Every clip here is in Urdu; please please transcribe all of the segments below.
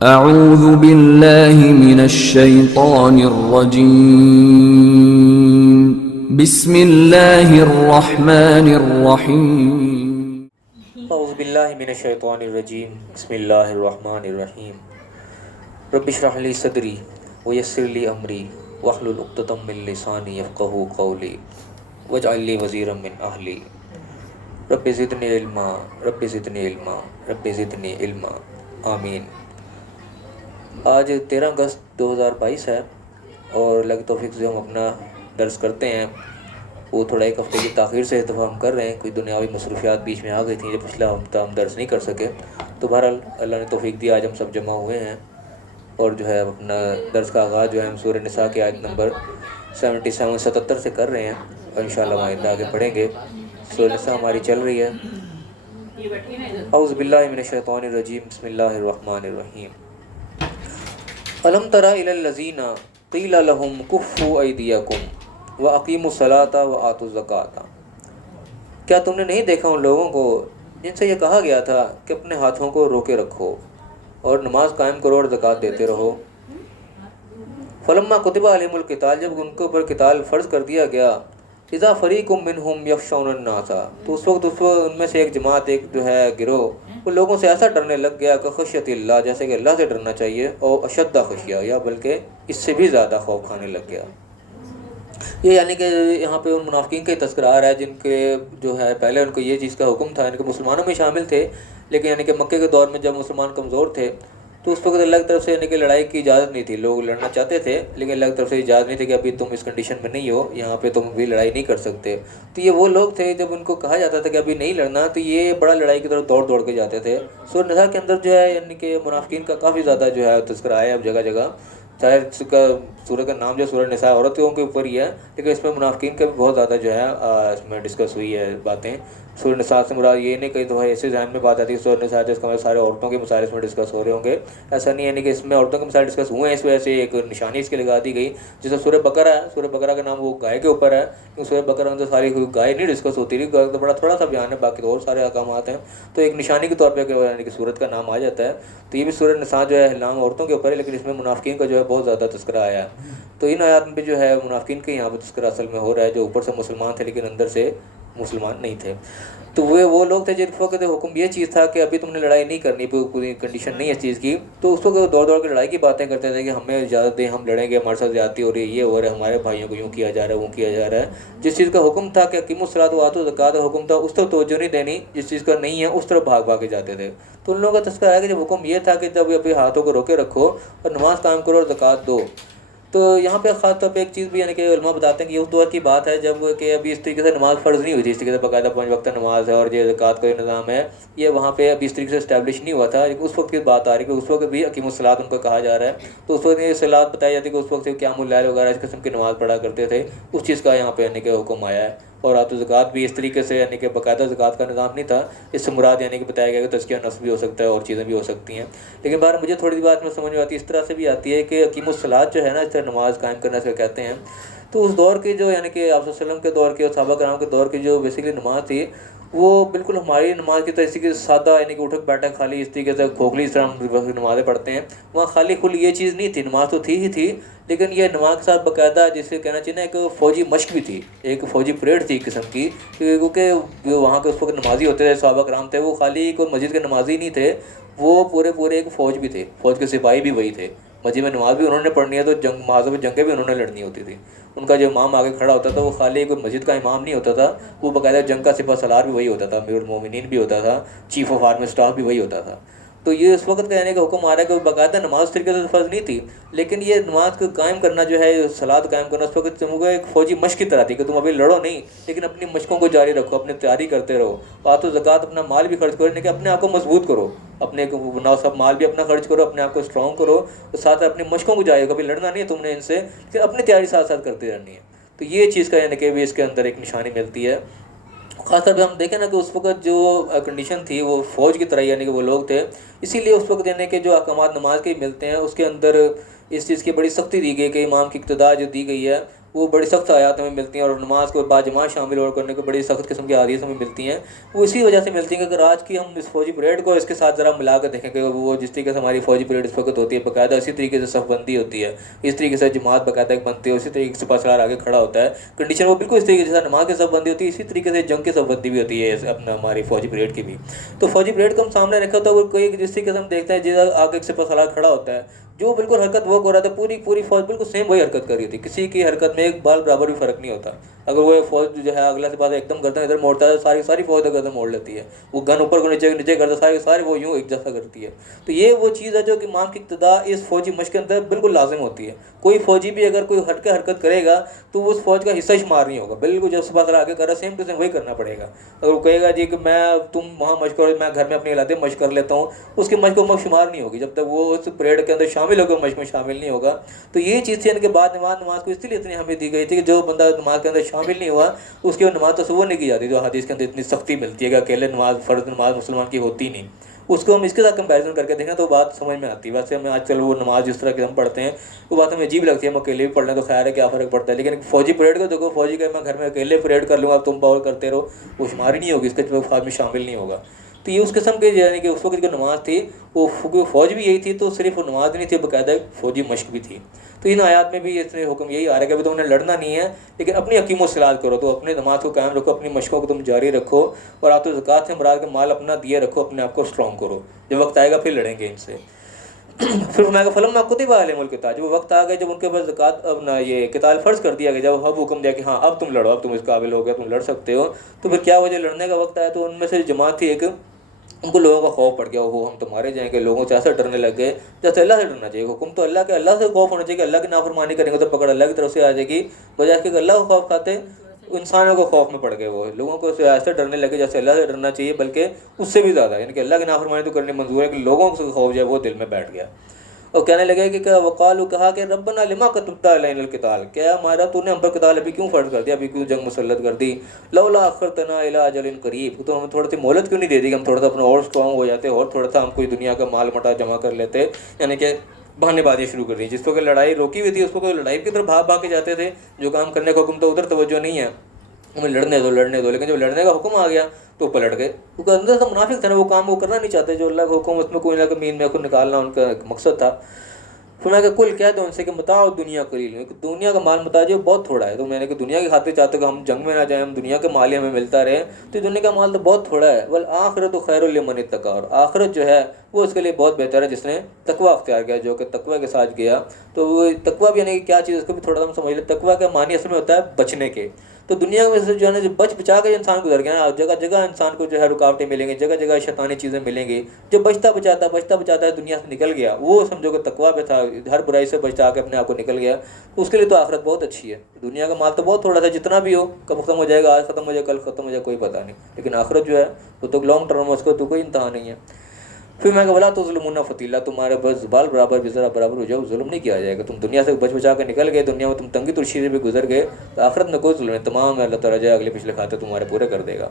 اعوذ باللہ من الشیطان الرجیم بسم اللہ الرحمن الرحیم اعوذ باللہ من الشیطان الرجیم بسم اللہ الرحمن الرحیم رب اشرح لی صدری ویسر لی امری واحلل عقدۃ من لسانی یفقہوا قولی واجعل لی وزیرا من اہلی رب زدنی علما رب زدنی علما رب زدنی علما آمین۔ آج 13 اگست 2022 ہے اور اللہ کی توفیق سے ہم اپنا درس کرتے ہیں۔ وہ تھوڑا ایک ہفتے کی تاخیر سے اس دفعہ ہم کر رہے ہیں، کوئی دنیاوی مصروفیات بیچ میں آ گئی تھیں، جو پچھلا ہفتہ ہم درس نہیں کر سکے، تو بہرحال اللہ نے توفیق دیا، آج ہم سب جمع ہوئے ہیں اور جو ہے اپنا درس کا آغاز جو ہے ہم سورہ نساء کی آیت نمبر 77 سے کر رہے ہیں اور انشاءاللہ آئندہ آگے پڑھیں گے۔ سورہ نساء ہماری چل رہی ہے۔ اعوذ باللہ من الشیطان الرجیم بسم اللہ الرحمن الرحیم۔ الم تر الی الذین قیل لهم کفوا ایدیکم واقیموا الصلاۃ وآتوا الزکاۃ۔ کیا تم نے نہیں دیکھا ان لوگوں کو جن سے یہ کہا گیا تھا کہ اپنے ہاتھوں کو روکے رکھو اور نماز قائم کرو اور زکوٰۃ دیتے رہو۔ فلما کتب علیہم القتال، جب ان کے اوپر قتال فرض کر دیا گیا، اذا فریق منہم یخشون الناس، تو اس وقت ان میں سے ایک جماعت، ایک جو ہے گروہ، وہ لوگوں سے ایسا ڈرنے لگ گیا کہ خشیت اللہ، جیسے کہ اللہ سے ڈرنا چاہیے، اور اشد خشیہ، یا بلکہ اس سے بھی زیادہ خوف کھانے لگ گیا۔ یہ یعنی کہ یہاں پہ ان منافقین کا ہی تذکرہ آ رہا ہے جن کے جو ہے پہلے ان کو یہ چیز کا حکم تھا، یعنی کہ مسلمانوں میں شامل تھے، لیکن یعنی کہ مکے کے دور میں جب مسلمان کمزور تھے تو اس وقت اللہ کی طرف سے یعنی کہ لڑائی کی اجازت نہیں تھی، لوگ لڑنا چاہتے تھے لیکن اللہ کی طرف سے اجازت نہیں تھی کہ ابھی تم اس کنڈیشن میں نہیں ہو، یہاں پہ تم بھی لڑائی نہیں کر سکتے۔ تو یہ وہ لوگ تھے جب ان کو کہا جاتا تھا کہ ابھی نہیں لڑنا تو یہ بڑا لڑائی کی طرف دوڑ کے جاتے تھے۔ سورہ نساء کے اندر جو ہے یعنی کہ منافقین کا کافی زیادہ جو ہے تذکرہ آیا اب جگہ جگہ، چاہے اس کا سورہ کا نام جو سورہ نساء عورتوں کے اوپر ہی ہے، لیکن اس میں منافقین کا بھی بہت زیادہ جو ہے اس میں ڈسکس ہوئی ہے باتیں۔ سورہ نساء سے مراد یہ نہیں کہیں تو ایسے ذہن میں بات آتی ہے سورہ نساء جس کا مطلب سارے عورتوں کے مسائل اس میں ڈسکس ہو رہے ہوں گے، ایسا نہیں ہے، یعنی کہ اس میں عورتوں کے مسائل ڈسکس ہوئے ہیں، اس وجہ سے ایک نشانی اس کی لگا دی گئی، جیسے سورہ بقرہ ہے، سورہ بقرہ کا نام وہ گائے کے اوپر ہے، کیونکہ سورہ بقرہ میں تو ساری گائے نہیں ڈسکس ہوتی رہی، گائے تو بڑا تھوڑا سا بیان ہے، باقی تو اور سارے احکامات ہیں، تو ایک نشانی کے طور پہ یعنی کہ سورت کا نام آ جاتا ہے۔ تو یہ بھی سورہ نساء جو ہے نام عورتوں کے اوپر ہے، لیکن اس میں منافقین کا جو ہے بہت زیادہ تذکرہ آیا ہے۔ تو ان آیات میں بھی جو ہے منافقین کے یہاں پہ تذکرہ اصل میں ہو رہا ہے، جو اوپر سے مسلمان تھے لیکن اندر سے مسلمان نہیں تھے۔ تو وہ لوگ تھے جن وقت حکم یہ چیز تھا کہ ابھی تم نے لڑائی نہیں کرنی، کوئی کنڈیشن نہیں ہے اس چیز کی، تو اس وقت دوڑ کے لڑائی کی باتیں کرتے تھے کہ ہمیں اجازت دیں، ہم لڑیں گے، ہمارے ساتھ زیادتی ہو رہی ہے، یہ ہو رہا ہے، ہمارے بھائیوں کو یوں کیا جا رہا ہے، وہ کیا جا رہا ہے۔ جس چیز کا حکم تھا کہ اقیموا الصلاۃ وآتوا الزکاۃ کا حکم تھا، اس طرف توجہ نہیں دینی، جس چیز کا نہیں ہے اس طرف بھاگ کے جاتے تھے۔ تو ان لوگوں کا تذکرہ ہے کہ جب حکم یہ تھا کہ جب ابھی ہاتھوں کو روکے رکھو اور نماز قائم کرو اور زکوٰۃ دو، تو یہاں پہ خاص طور پہ ایک چیز بھی یعنی کہ علماء بتاتے ہیں کہ یہ اس دور کی بات ہے جب کہ ابھی اس طریقے سے نماز فرض نہیں ہوئی تھی، اس طریقے سے باقاعدہ 5 وقتہ نماز ہے اور یہ زکوٰۃ کا نظام ہے، یہ وہاں پہ ابھی اس طریقے سے اسٹیبلش نہیں ہوا تھا، لیکن اس وقت کی بات آ رہی ہے کہ اس وقت بھی اقیموا الصلاۃ ان کو کہا جا رہا ہے، تو اس وقت یہ صلاۃ بتائی جاتی ہے کہ اس وقت قیام اللیل وغیرہ اس قسم کی نماز پڑھا کرتے تھے، اس چیز کا یہاں پہ یعنی کہ حکم آیا ہے۔ اور آتوا زکوٰۃ بھی اس طریقے سے یعنی کہ باقاعدہ زکوٰۃ کا نظام نہیں تھا، اس سے مراد یعنی کہ بتایا گیا کہ تزکیہ نفس بھی ہو سکتا ہے اور چیزیں بھی ہو سکتی ہیں، لیکن بہر مجھے تھوڑی سی بات میں سمجھ میں آتی ہے، اس طرح سے بھی آتی ہے کہ اقیموا الصلاۃ جو ہے نا، اس طرح نماز قائم کرنا سے کہتے ہیں، تو اس دور کی جو یعنی کہ آپ صلی اللہ علیہ وسلم کے دور کے اور صحابہ کرام کے دور کی جو بیسیکلی نماز تھی، وہ بالکل ہماری نماز کی طرح اسی سادہ یعنی کہ اٹھک بیٹھک خالی اس طریقے سے کھوکھلی اس طرح ہم نمازیں پڑھتے ہیں، وہاں خالی کھل یہ چیز نہیں تھی، نماز تو تھی ہی تھی، لیکن یہ نماز کے ساتھ باقاعدہ جسے کہنا چاہیے نا ایک فوجی مشق بھی تھی، ایک فوجی پریڈ تھی ایک قسم کی، کیونکہ جو وہاں کے اس وقت نمازی ہوتے تھے صحابہ کرام تھے، وہ خالی کوئی مسجد کے نمازی نہیں تھے، وہ پورے ایک فوج بھی تھے، فوج کے سپاہی بھی وہی تھے، مسجد میں نماز بھی انہوں نے پڑھنی ہے تو معذب جنگیں بھی انہوں نے لڑنی ہوتی تھی۔ ان کا جو امام آگے کھڑا ہوتا تھا وہ خالی کوئی مسجد کا امام نہیں ہوتا تھا، وہ باقاعدہ جنگ کا سپہ سالار بھی وہی ہوتا تھا، امیر المومنین بھی ہوتا تھا، چیف آف آرمی اسٹاف بھی وہی ہوتا تھا۔ تو یہ اس وقت کا یعنی کہ حکم آ رہا ہے کہ باقاعدہ نماز اس طریقے سے فرض نہیں تھی، لیکن یہ نماز کو قائم کرنا جو ہے، صلاۃ قائم کرنا اس وقت تم کو ایک فوجی مشق کی طرح تھی کہ تم ابھی لڑو نہیں، لیکن اپنی مشقوں کو جاری رکھو، اپنی تیاری کرتے رہو، آتوا زکوٰۃ اپنا مال بھی خرچ کرو، یعنی کہ اپنے آپ کو مضبوط کرو، اپنے سب مال بھی اپنا خرچ کرو، اپنے آپ کو اسٹرانگ کرو، اور ساتھ اپنی مشقوں کو جاری رکھو، کبھی لڑنا نہیں ہے تم نے ان سے، کہ اپنی تیاری ساتھ کرتے رہنی ہے۔ تو یہ چیز کا یعنی کہ بھی اس کے اندر ایک نشانی ملتی ہے، خاص طور پہ ہم دیکھیں نا کہ اس وقت جو کنڈیشن تھی وہ فوج کی طرح یعنی کہ وہ لوگ تھے، اسی لیے اس وقت یعنی کہ جو احکامات نماز کے ملتے ہیں اس کے اندر اس چیز کی بڑی سختی دی گئی کہ امام کی اقتداء جو دی گئی ہے وہ بڑی سخت آیات ہمیں ملتی ہیں، اور نماز کو باجماعت شامل اور کرنے کو بڑی سخت قسم کی حدیث ہمیں ملتی ہیں، وہ اسی وجہ سے ملتی ہیں کہ اگر آج کی ہم اس فوجی پریڈ کو اس کے ساتھ ذرا ملا کر دیکھیں کہ وہ جس طریقے سے ہماری فوجی پریڈ اس وقت ہوتی ہے باقاعدہ اسی طریقے سے صف بندی ہوتی ہے، اس طریقے سے جماعت باقاعدہ ایک بنتی ہے، اسی طریقے سے پاسدار آگے کھڑا ہوتا ہے، کنڈیشن وہ بالکل اس طریقے سے نماز کی صف بندی ہوتی ہے، اسی طریقے سے جنگ کی صف بندی بھی ہوتی ہے اپنا ہماری فوجی پریڈ کی بھی۔ تو فوجی پریڈ کو ہم سامنے رکھا ہوتا ہے اور کوئی جس طریقے سے ہم دیکھتے ہیں جس آگے ایک سپہ سالار کھڑا ہوتا ہے، جو بالکل حرکت وہ ہو رہا تھا، پوری فوج بالکل سیم وہی حرکت کر رہی تھی، کسی کی حرکت میں ایک بال برابر بھی فرق نہیں ہوتا۔ اگر وہ فوج جو ہے اگلا سے بعد ایک دم گردن ادھر موڑتا ہے، ساری فوج گردن موڑ لیتی ہے، وہ گن اوپر کو نیچے کرتا ہے، سارے وہ یوں ایک جیسا کرتی ہے۔ تو یہ وہ چیز ہے جو کہ امام کی ابتدا اس فوجی مشق کے اندر بالکل لازم ہوتی ہے۔ کوئی فوجی بھی اگر کوئی ہٹ کے حرکت کرے گا تو وہ اس فوج کا حصہ شمار نہیں ہوگا، بالکل جو صبح طرح آگے کر رہا ہے سیم ٹو سیم وہی کرنا پڑے گا۔ اگر وہ کہے گا جی کہ تم وہاں مشق کرو، میں گھر میں اپنے علاقے میں مشق کر لیتا ہوں، اس کی مشق کو شمار نہیں ہوگی جب تک وہ اس پریڈ کے اندر شامل ہو کر مشق میں شامل نہیں ہوگا۔ تو یہ چیز تھی ان کے بعد نماز کو اس لیے اتنی اہمیت دی گئی تھی کہ جو بندہ نماز کے اندر شامل نہیں ہوا اس کی نماز تصور نہیں کی جاتی، جو حدیث کے اندر اتنی سختی ملتی ہے کہ اکیلے نماز فرض نماز مسلمان کی ہوتی نہیں۔ اس کو ہم اس کے ساتھ کمپیریزن کر کے دیکھیں تو بات سمجھ میں آتی ہے۔ ویسے ہمیں آج کل وہ نماز جس طرح کی ہم پڑھتے ہیں وہ بات ہمیں عجیب لگتی ہے، ہم اکیلے بھی پڑھ لیں تو خیر ہے کیا فرق پڑتا ہے، لیکن فوجی پریڈ کو دیکھو، فوجی کہ میں گھر میں اکیلے پریڈ کر لوں گا تم باور کرتے رہو، وہ شمار ہی نہیں ہوگی، اس کے فوج میں شامل نہیں ہوگا۔ تو یہ اس قسم کے یعنی کہ اس وقت جو نماز تھی وہ فوج بھی یہی تھی، تو صرف وہ نماز نہیں تھی، باقاعدہ ایک فوجی مشق بھی تھی۔ تو ان آیات میں بھی اس نے حکم یہی آ رہا ہے کہ ابھی تم نے لڑنا نہیں ہے، لیکن اپنی حکیم و صلاح کرو، تو اپنے نماز کو قائم رکھو، اپنی مشقوں کو تم جاری رکھو، اور آپ تو زکوٰۃ سے مراد کے مال اپنا دیے رکھو، اپنے آپ کو اسٹرانگ کرو، جب وقت آئے گا پھر لڑیں گے ان سے۔ پھر میں فلم کتب علیہم القتال، جب وہ وقت آ گیا جب ان کے پاس زکوٰۃ اپنا یہ قتال فرض کر دیا گیا، جب اب حکم دیا کہ ہاں اب تم لڑو، اب تم اس قابل ہو گیا، تم لڑ سکتے ہو، تو پھر کیا وجہ لڑنے کا وقت آیا تو ان میں سے جماعت تھی ایک، ان کو لوگوں کا خوف پڑ گیا، وہ ہم تو مارے جائیں گے، لوگوں سے ایسا ڈرنے لگ گئے جیسے اللہ سے ڈرنا چاہیے۔ حکم تو اللہ کے، اللہ سے خوف ہونا چاہیے کہ اللہ کی نافرمانی کریں گے تو پکڑ اللہ کی طرف سے آ جائے گی، بجائے کہ اللہ کو خوف کھاتے انسانوں کو خوف میں پڑ گئے، وہ لوگوں کو ایسے ڈرنے لگے جیسے اللہ سے ڈرنا چاہیے، بلکہ اس سے بھی زیادہ، یعنی کہ اللہ کی نافرمانی تو کرنے منظور ہے کہ لوگوں سے خوف جو ہے وہ دل میں بیٹھ گیا، اور کہنے لگے کہ وقالوا کہا کہ ربنا لما کتبت علینا القتال، کیا ہمارا تو نے ہم پر قتال ابھی کیوں فرض کر دیا، ابھی کیوں جنگ مسلط کر دی، لولا اخرتنا الی اجل قریب، تو ہمیں تھوڑا سی مہلت کیوں نہیں دے دی کہ ہم تھوڑا سا اپنا اور اسٹرانگ ہو جاتے اور تھوڑا سا ہم کوئی دنیا کا مال مٹا جمع کر لیتے، یعنی کہ بہانے بازی شروع کر دی، جس کو کہ لڑائی روکی ہوئی تھی اس کو لڑائی کی طرف بھاگ کے جاتے تھے، جو کام کرنے کا حکم تو ادھر توجہ نہیں ہے، ہمیں لڑنے دو، لیکن جب لڑنے کا حکم آ گیا تو پلٹ گئے، کیونکہ اندر سے منافق تھے نا، وہ کام وہ کرنا نہیں چاہتے جو اللہ کا حکم، اس میں کوئی نہ کوئی مین میں خود نکالنا ان کا مقصد تھا۔ فرمایا کہ کل کہہ دو ان سے کہ متاع دنیا قلیل، دنیا کا مال متاع جو بہت تھوڑا ہے، تو میں نے کہ دنیا کی خاطر چاہتے کہ ہم جنگ میں نہ جائیں، ہم دنیا کے مال ہی ہمیں ملتا رہے، تو دنیا کا مال تو بہت تھوڑا ہے، والآخرۃ خیر لمن اتقی، اور آخرت جو ہے وہ اس کے لیے بہت بہتر ہے جس نے تقوی اختیار کیا، جو کہ تقوی کے ساتھ گیا۔ تو وہ تقوی بھی یعنی کہ کیا چیز، اس کو بھی تھوڑا سا ہم سمجھ لیں، تقوی کا معنی اصل میں ہوتا ہے بچنے کے، تو دنیا میں سے جو ہے نا بچا کے انسان گزر گیا نا، جگہ جگہ انسان کو جو ہے رکاوٹیں ملیں گی، جگہ جگہ شیطانی چیزیں ملیں گی، جو بچتا بچاتا ہے دنیا سے نکل گیا، وہ سمجھو کہ تقوی پہ تھا، ہر برائی سے بچا کے اپنے آپ کو نکل گیا، تو اس کے لیے تو آخرت بہت اچھی ہے۔ دنیا کا مال تو بہت تھوڑا تھا، جتنا بھی ہو کب ختم ہو جائے گا، آج ختم ہو جائے کل ختم ہو جائے کوئی پتہ نہیں، لیکن آخرت جو ہے وہ تو لانگ ٹرم ہے، اس کو تو کوئی انتہا نہیں ہے۔ پھر میں کہ ولا تظلمون فتیلا، تمہارے بس بال برابر بھی ذرا برابر ہو جاؤ، ظلم نہیں کیا جائے گا، تم دنیا سے بچا کے نکل گئے، دنیا میں تم تنگی ترشی سے بھی گزر گئے، تو آخرت میں کوئی ظلم نہیں، تمام اللہ تعالیٰ جو اگلے پچھلے کھاتے تمہارے پورے کر دے گا۔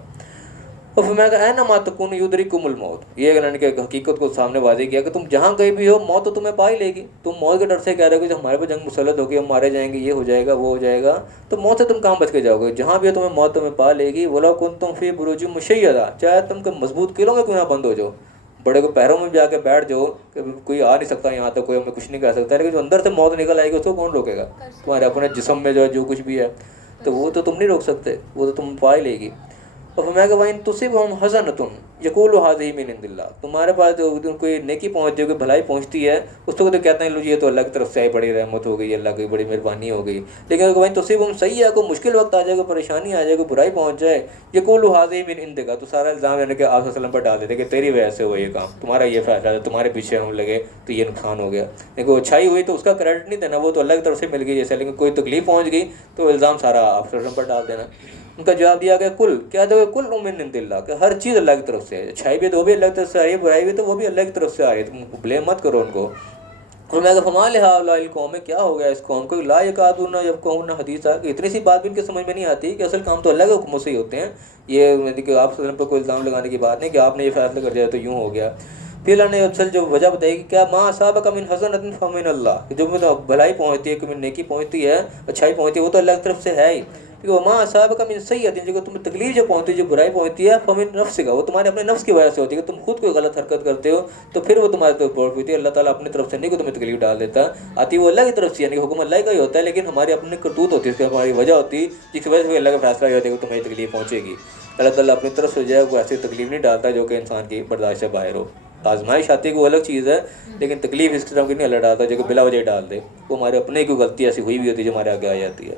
اور پھر میں کہا اینما تکونوا یدرککم الموت، یہ اللہ نے کہ حقیقت کو سامنے واضح کیا کہ تم جہاں کہیں بھی ہو موت تو تمہیں پا ہی لے گی، تم موت کے ڈر سے کہہ رہے ہو کہ جو ہمارے پہ جنگ مسلط ہوگی، ہم مارے جائیں گے، یہ ہو جائے گا وہ ہو جائے گا، تو موت سے تم کہاں بچ کے جاؤ گے، جہاں بھی ہو تمہیں موت تمہیں پا لے گی۔ وَلَوْ كُنْتُمْ فِي بُرُوجٍ مُشَيَّدَةٍ، چاہے تم کے مضبوط قلعوں میں کیوں نہ بند ہو جاؤ، بڑے کو پیروں میں جا کے بیٹھ جاؤ کہ کوئی آ نہیں سکتا یہاں تک، کوئی ہمیں کچھ نہیں کر سکتا، لیکن جو اندر سے موت نکل آئے گی اس کو کون روکے گا، تمہارے اپنے جسم میں جو ہے جو کچھ بھی ہے تو وہ تو تم نہیں روک سکتے، وہ تو تم پا ہی لے گی۔ اور فرمایا کہ وَإِن تُصِبْهُمْ حَسَنَةٌ يَقُولُوا هَٰذِهِ مِنْ عِندِ اللَّهِ، تمہارے پاس جو کوئی نیکی پہنچتی ہے، کوئی بھلائی پہنچتی ہے، اس کو تو کہتے ہیں لو یہ تو اللہ کی طرف سے آئی بڑی رحمت ہو گئی، اللہ کی بڑی مہربانی ہو گئی، لیکن وَإِن تُصِبْهُمْ سَیِّئَةٌ، کوئی مشکل وقت آ جائے، کوئی پریشانی آ جائے، کوئی برائی پہنچ جائے، يَقُولُوا هَٰذِهِ مِنْ عِندِكَ، تو سارا الزام یعنی کہ آپ صلی اللہ علیہ وسلم پر ڈال دیتے کہ تیری وجہ سے ہوا یہ کام، تمہارا یہ فیصلہ ہے، تمہارے پیچھے ہم لگے تو یہ نقصان ہو گیا، لیکن وہ اچھائی ہوئی تو اس کا کریڈٹ نہیں دینا، وہ تو اللہ کی طرف سے مل گئی جیسے، لیکن کوئی تکلیف پہنچ گئی تو الزام سارا آپ صلی اللہ علیہ وسلم پر ڈال دینا۔ ان کا جواب دیا کہ کل کیا دو کل من عند اللہ، کہ ہر چیز اللہ کی طرف سے ہے، اچھائی بھی تو وہ بھی اللہ کی طرف سے آ رہی ہے، برائی بھی تو وہ بھی اللہ کی طرف سے آ رہی ہے، تم بلیم مت کرو ان کو۔ اور میں کہ فما لہؤلاء القوم، کیا ہو گیا اس قوم کو، لا یکادون یفقهون حدیثا، کہ اتنی سی بات بھی ان کے سمجھ میں نہیں آتی کہ اصل کام تو اللہ کے حکموں سے ہی ہوتے ہیں، یہ کہ آپ صلی اللہ علیہ وسلم پر کوئی الزام لگانے کی بات نہیں کہ آپ نے یہ فیصلہ کر دیا تو یوں ہو گیا۔ پھر اللہ نے اصل جو وجہ بتائی کہ کیا ما اصابک من حسنۃ فمن اللہ، کہ جو بھلائی پہنچتی ہے، کہ نیکی پہنچتی ہے، اچھائی پہنچتی ہے، وہ تو اللہ کی طرف سے ہے ہی، کیونکہ وما اصابک من سیئۃ، جو تمہیں تکلیف جو پہنچتی ہے، جو برائی پہنچتی ہے، فمن نفسک، وہ تمہارے اپنے نفس کی وجہ سے ہوتی ہے، کہ تم خود کوئی غلط حرکت کرتے ہو تو پھر وہ تمہارے طرف پہنچتی ہے۔ اللہ تعالیٰ اپنی طرف سے نہیں، کہ تمہیں تکلیف ڈال دیتا، آتی وہ اللہ کی طرف سے، یعنی کہ حکم اللہ کا ہی ہوتا ہے، لیکن ہماری اپنی کرتوت ہوتی ہے، اس کی ہماری وجہ ہوتی ہے، جس کی وجہ سے اللہ کا فیصلہ یہ ہوتا ہے کہ تمہیں تکلیف پہنچے گی۔ اللہ تعالیٰ اپنی طرف سے جو ہے وہ ایسی تکلیف نہیں ڈالتا جو کہ انسان کی برداشت سے باہر ہو۔ آزمائش آتی ہے کہ وہ الگ چیز ہے، لیکن تکلیف اس طرح کی نہیں اللہ ڈالتا جو کہ بلا وجہ ڈال دے، وہ ہمارے اپنے کی غلطی ایسی ہوئی بھی ہوتی ہے جو ہمارے آگے آ جاتی ہے۔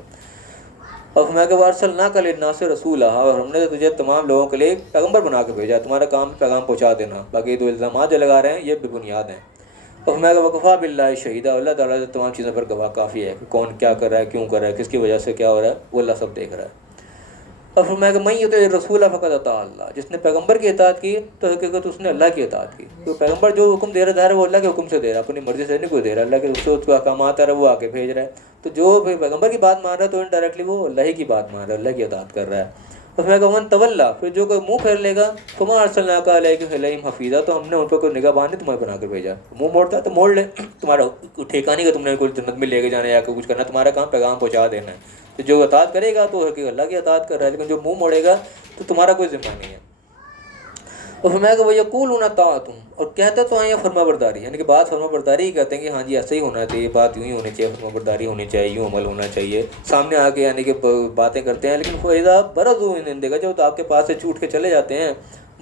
اور فرمایا کہ وارسلناک للناس رسولا، اور ہم نے تجھے تمام لوگوں کے لیے پیغمبر بنا کے بھیجا، تمہارا کام پیغام پہنچا دینا، باقی تو الزامات جو لگا رہے ہیں یہ بے بنیاد ہیں۔ اور فرمایا کہ وکفیٰ باللہ شہیدہ، اللہ تعالیٰ سے تمام چیزوں پر گواہ کافی ہے، کہ کون کیا کر رہا ہے، کیوں کر رہا ہے، کس کی وجہ سے کیا ہو رہا ہے، وہ اللہ سب دیکھ رہا ہے۔ اور فرمایا کہ من یطع الرسول فقد اطاع اللہ، جس نے پیغمبر کی اطاعت کی تو حقیقت اس نے اللہ کی اطاعت کی، تو پیغمبر جو حکم دے رہا ہے وہ اللہ کے حکم سے دے رہا ہے، اپنی مرضی سے نہیں کوئی دے رہا، اللہ کے رسول کے احکامات آ رہا ہے وہ آگے بھیج رہا ہے، تو جو پیغمبر کی بات مان رہا ہے تو انڈائریکٹلی وہ اللہ ہی کی بات مان رہا ہے، اللہ کی اطاعت کر رہا ہے۔ اور فرمایا کہ من تولیٰ، پھر جو کوئی منہ پھیر لے گا، فما ارسلناک علیہم حفیظا، تو ہم نے ان پر کوئی نگہبان نہیں تمہیں بنا کر بھیجا، منہ موڑتا ہے تو موڑ لے، تمہارا ٹھیکہ نہیں کہ تم نے کوئی جنت میں لے کے جانا یا کچھ کرنا، تمہارا کام پیغام پہنچا دینا ہے، تو جو اطاعت کرے گا تو حقیقت اللہ کی اطاعت کر رہا ہے، لیکن جو منہ موڑے گا تو تمہارا کوئی ذمہ نہیں ہے۔ اور فرمایا کہ وَيَقُولُونَ طَاعَةٌ، اور کہتے تو ہیں یہ فرما برداری، یعنی کہ بات فرما برداری ہی کہتے ہیں کہ ہاں جی ایسے ہی ہونا چاہیے، بات یوں ہی ہونی چاہیے، فرما برداری ہونی چاہیے، یوں عمل ہونا چاہیے، سامنے آ کے یعنی کہ باتیں کرتے ہیں، لیکن فَإِذَا بَرَزُوا مِنْ عِنْدِكَ، جب تو آپ کے پاس سے چھوٹ کے چلے جاتے ہیں،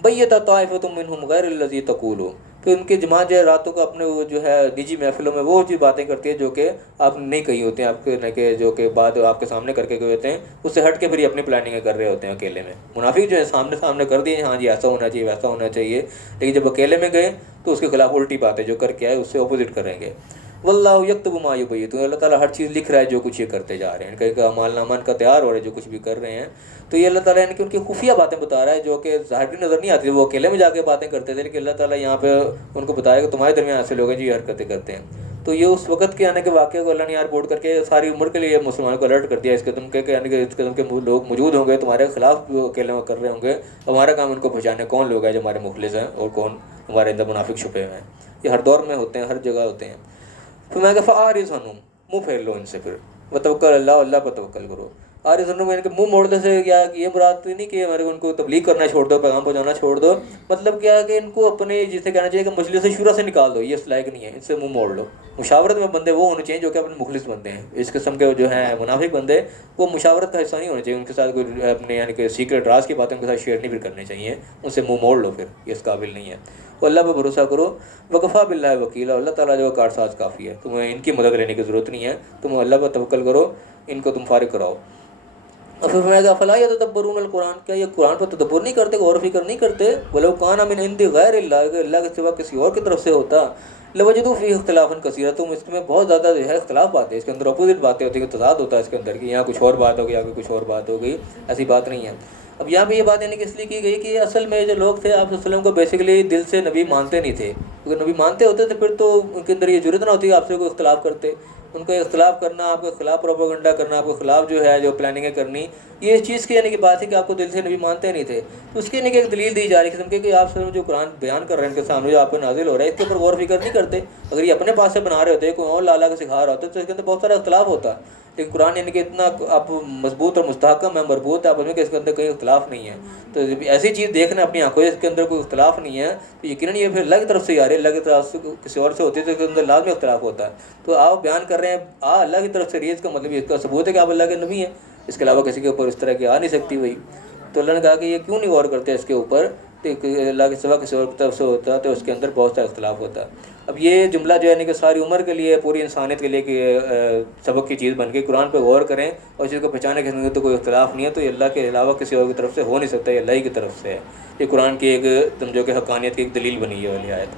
بَيَّتَ طَائِفَةٌ مِّنْهُمْ غَيْرَ الَّذِي تَقُولُ، پھر ان کی جماعت جو ہے راتوں کو اپنے وہ جو ہے نجی محفلوں میں وہ چیز باتیں کرتی ہے جو کہ آپ نے نہیں کہی ہوتی ہیں، آپ کے جو کہ بات آپ کے سامنے کر کے گئے ہوتے ہیں، اس سے ہٹ کے پھر یہ اپنی پلاننگیں کر رہے ہوتے ہیں اکیلے میں۔ منافق جو ہے سامنے کر دیے ہاں جی ایسا ہونا چاہیے ویسا ہونا چاہیے، لیکن جب اکیلے میں گئے تو اس کے خلاف الٹی باتیں جو کر کے آئے اس سے اپوزٹ کریں گے۔ واللہ یکتب ما یبیتون، اللہ تعالیٰ ہر چیز لکھ رہا ہے جو کچھ یہ کرتے جا رہے ہیں، کہیں کہ اعمال نامہ کا تیار ہو رہا ہے جو کچھ بھی کر رہے ہیں، تو یہ اللہ تعالیٰ ان کی خفیہ باتیں بتا رہا ہے جو کہ ظاہر نظر نہیں آتی، وہ اکیلے میں جا کے باتیں کرتے تھے، لیکن اللہ تعالیٰ یہاں پہ ان کو بتایا کہ تمہارے درمیان ایسے لوگ ہیں جو یہ حرکتیں کرتے ہیں۔ تو یہ اس وقت کے آنے کے واقعے کو اللہ نے یہاں رپورٹ کر کے ساری عمر کے لیے مسلمانوں کو الرٹ کر دیا اس قسم کے، کہ یعنی کہ اس قسم کے لوگ موجود ہوں گے تمہارے خلاف جو اکیلے میں کر رہے ہوں گے، ہمارا کام ان کو پہچانے کون لوگ ہیں جو ہمارے مخلص ہیں اور کون ہمارے اندر منافق چھپے ہوئے ہیں۔ یہ ہر دور میں ہوتے ہیں، ہر جگہ ہوتے ہیں۔ پھر میں کہا فَأَعْرِضْ عَنْهُمْ، منہ پھیر لو ان سے، پھر وَتَوَكَّلْ عَلَى اللہ پر توکل کرو۔ عارض عَنْهُمْ یعنی کہ منہ موڑنے سے کیا یہ مراد تو نہیں کہ ہمارے ان کو تبلیغ کرنا چھوڑ دو، پیغام پہنچانا چھوڑ دو، مطلب کیا ہے کہ ان کو اپنے جسے کہنا چاہیے کہ مجلس شورا سے نکال دو، یہ اس لائق نہیں ہے، ان سے منہ موڑ لو۔ مشاورت میں بندے وہ ہونے چاہیے جو کہ اپنے مخلص بندے ہیں، اس قسم کے جو ہیں منافق بندے وہ مشاورت کا حصہ نہیں ہونے چاہیے، ان کے ساتھ کوئی اپنے یعنی کہ سیکرٹ راز کی باتیں ان کے ساتھ شیئر نہیں پھر کرنی چاہیے، ان سے منہ موڑ لو، پھر یہ اس قابل نہیں ہے۔ وہ اللہ پہ بھروسہ کرو، وکفیٰ باللہ وکیلا، اللہ تعالیٰ جو کارساز کافی ہے، تمہیں ان کی مدد لینے کی ضرورت نہیں ہے، تم اللہ پر توکل کرو، ان کو تم فارغ کراؤ۔ اور پھر فرمایا فلا یتدبرون القرآن، کیا یہ قرآن پر تدبر نہیں کرتے، غور و فکر نہیں کرتے؟ ولو کان من عند غیر اللہ، اگر اللہ کے سوا کسی اور کی طرف سے ہوتا، لوجدوا فیہ اختلافا کثیرا، تم اس میں بہت زیادہ جو ہے اختلاف باتیں، اس کے اندر اپوزٹ باتیں ہوتی ہیں، تضاد ہوتا ہے اس کے اندر، کہ یہاں کچھ اور بات ہو گئی، یہاں کچھ اور بات ہو گئی، ایسی بات نہیں ہے۔ اب یہاں پہ یہ بات یعنی کہ اس لیے کی گئی کہ اصل میں جو لوگ تھے آپ صلی اللہ علیہ وسلم کو بیسیکلی دل سے نبی مانتے نہیں تھے، اگر نبی مانتے ہوتے تو پھر تو ان کے اندر یہ جرأت نہ ہوتی کہ آپ سے کوئی اختلاف کرتے، ان کا اختلاف کرنا، آپ کے خلاف پروپیگنڈا کرنا، آپ کے خلاف جو ہے جو پلاننگیں کرنی، یہ اس چیز کی یعنی کہ بات ہے کہ آپ کو دل سے نبی مانتے نہیں تھے، تو اس کی یعنی کہ ایک دلیل دی جا رہی ہے کہ آپ جو قرآن بیان کر رہے ہیں ان کے سامنے جو آپ کو نازل ہو رہا ہے اس کے اوپر غور و فکر نہیں کرتے۔ اگر یہ اپنے پاس سے بنا رہے ہوتے، کوئی اور لالا کا سکھا رہا ہوتا تو اس کے اندر بہت سارا اختلاف ہوتا، لیکن قرآن یعنی کہ اتنا آپ مضبوط اور مستحکم ہے، مربوط ہے آپ میں کہ اس کے اندر کوئی اختلاف نہیں ہے، تو ایسی چیز دیکھنا اپنی آنکھوں سے اس کے اندر کوئی اختلاف نہیں ہے تو یقیناً یہ پھر اللہ کی طرف سے آ رہی ہے، اللہ کی طرف سے کسی اور سے ہوتی ہے تو اس کے اندر لازمی اختلاف ہوتا ہے، تو آپ بیان کر رہے ہیں اللہ کی طرف سے ریز کا مطلب اس کا ثبوت ہے کہ آپ اللہ کے نبی ہیں، اس کے علاوہ کسی کے اوپر اس طرح کی آ نہیں سکتی وہی۔ تو اللہ نے کہا کہ یہ کیوں نہیں غور کرتے اس کے اوپر، اللہ کے سوا کسی اور کی طرف سے ہوتا تو اس کے اندر بہت سارا اختلاف ہوتا ہے۔ اب یہ جملہ جو ہے کہ ساری عمر کے لیے، پوری انسانیت کے لیے کہ سبق کی چیز بن گئی، قرآن پہ غور کریں اور چیز کو پہچانے کے اندر تو کوئی اختلاف نہیں ہے، تو یہ اللہ کے علاوہ کسی اور کی طرف سے ہو نہیں سکتا، یہ اللہ ہی کی طرف سے ہے، یہ قرآن کی ایک سمجھو کہ حقانیت کی ایک دلیل بنی ہے والی آیت۔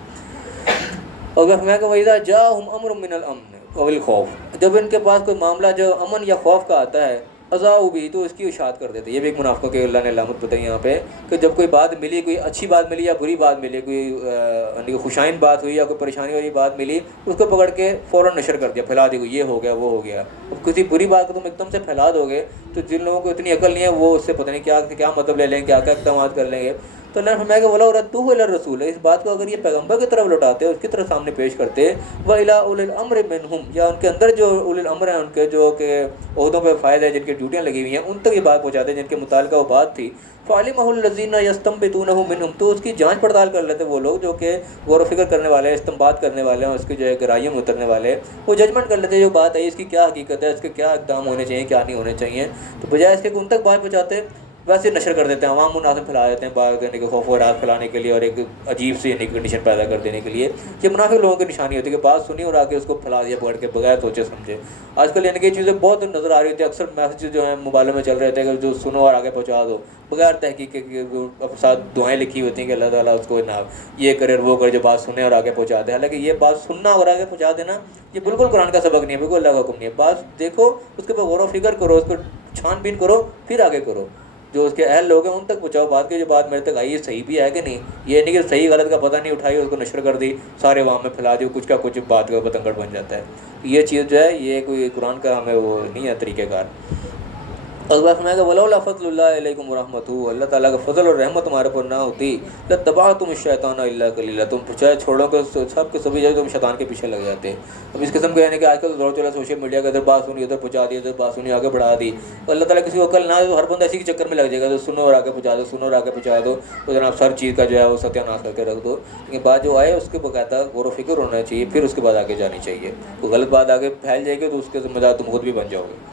اور فرمایا کہ وَإِذَا جَاءَهُمْ أَمْرٌ مِّنَ الْأَمْنِ أَوِ الْخَوْفِ، جب ان کے پاس کوئی معاملہ جو امن یا خوف کا آتا ہے، اذاعوا بہ، تو اس کی اشاعت کر دیتے۔ یہ بھی ایک منافقوں کے اللہ نے علامت بتائی یہاں پہ، کہ جب کوئی بات ملی، کوئی اچھی بات ملی یا بری بات ملی، کوئی خوشائن بات ہوئی یا کوئی پریشانی والی بات ملی، اس کو پکڑ کے فوراً نشر کر دیا، پھیلا دی، یہ ہو گیا وہ ہو گیا۔ اب کسی بری بات کو تم ایک دم سے پھیلا دو گے تو جن لوگوں کو اتنی عقل نہیں ہے وہ اس سے پتہ نہیں کیا مطلب لے لیں گے، کیا اقدامات کر لیں گے۔ تو اللہ نے فرمایا کہ وَلَوْ رَدُّوهُ إِلَى الرَّسُولِ، اس بات کو اگر یہ پیغمبر کی طرف لوٹاتے اس کی طرف سامنے پیش کرتے، وَإِلَىٰ أُولِي الْأَمْرِ مِنْهُمْ، یا ان کے اندر جو اولی الامر ہیں ان کے جو کہ عہدوں پہ فائز ہے، جن کی ڈیوٹیاں لگی ہوئی ہیں، ان تک یہ بات پہنچاتے جن کے متعلقہ وہ بات تھی، فَعَلِمَهُ الَّذِينَ يَسْتَنبِطُونَهُ مِنْهُمْ، تو اس کی جانچ پڑتال کر لیتے وہ لوگ جو کہ غور و فکر کرنے والے ہیں، استنباط کرنے والے ہیں، اس کی جو ہے گہرائیوں میں اترنے والے ہیں، وہ ججمنٹ کر لیتے جو بات ہے اس کی کیا حقیقت ہے، اس کے کیا اقدام ہونے چاہیے کیا نہیں ہونے چاہیے، تو بجائے اس کے کہ ان تک بات پہنچاتے ویسے نشر کر دیتے ہیں، عوام الناس میں پھیلا دیتے ہیں، بات کرنے کے خوف و رعب پھیلانے کے لیے اور ایک عجیب سی کنڈیشن پیدا کر دینے کے لیے۔ یہ منافق لوگوں کی نشانی ہوتی ہے کہ بات سنی اور آگے اس کو پھیلا دیا پکڑ کے بغیر سوچے سمجھے۔ آج کل یہ چیزیں بہت نظر آ رہی ہوتی ہیں، اکثر میسیج جو ہیں موبائلوں میں چل رہے تھے کہ جو سنو اور آگے پہنچا دو، بغیر تحقیق کے ساتھ دعائیں لکھی ہوتی ہیں کہ اللہ تعالیٰ اس کو نہ یہ کرے اور وہ کرے جو بات سنے اور آگے پہنچا دے۔ حالانکہ یہ بات سننا اور آگے پہنچا دینا یہ بالکل قرآن کا سبق نہیں ہے، بالکل اللہ کا حکم نہیں ہے۔ بات دیکھو، اس کے اوپر غور و فکر کرو، اس کو چھان بین کرو، پھر آگے کرو۔ جو اس کے اہل لوگ ہیں ان تک پہنچاؤ بات کہ جو بات میرے تک آئی ہے صحیح بھی ہے کہ نہیں، یہ نہیں کہ صحیح غلط کا پتہ نہیں اٹھائی اس کو نشر کر دی، سارے عوام میں پھیلا دی، کچھ کا کچھ بات کا پتنگڑ بن جاتا ہے۔ یہ چیز جو ہے یہ کوئی قرآن کا ہمیں وہ نہیں ہے طریقہ کار۔ اللہ فرمائے گا وَلَوْلَا فَضْلُ اللَّهِ عَلَيْكُمْ وَرَحْمَتُهُ، اللہ تعالیٰ کا فضل اور رحمت تمہارے پر نہ ہوتی، لَاتَّبَعْتُمُ الشَّيْطَانَ إِلَّا قَلِيلًا، تم چاہے چھوڑو کہ سب کے سبھی جگہ تم شیطان کے پیچھے لگ جاتے۔ اب اس قسم کا یعنی کہ آج کل دور چلا سوشل میڈیا کا، ادھر بات سنی ادھر پہنچا دی، ادھر بات سنی آگے بڑھا دی، تو اللہ تعالیٰ کسی کو عقل نہ ہو ہر بندہ اسی کے چکر میں لگ جائے گا، تو سنو اور آگے پہنچا دو، سنو اور آگے پہنچا دو، تو جناب ہر چیز کا جو ہے وہ ستیہ ناش کر کے رکھ دو۔ لیکن بات جو آئے اس کے باقاعدہ غور و فکر ہونا چاہیے، پھر اس کے بعد آگے جانی چاہیے۔ کوئی غلط بات آگے پھیل جائے گی تو اس کے ذمہ دار تم خود بھی بن جاؤ گے۔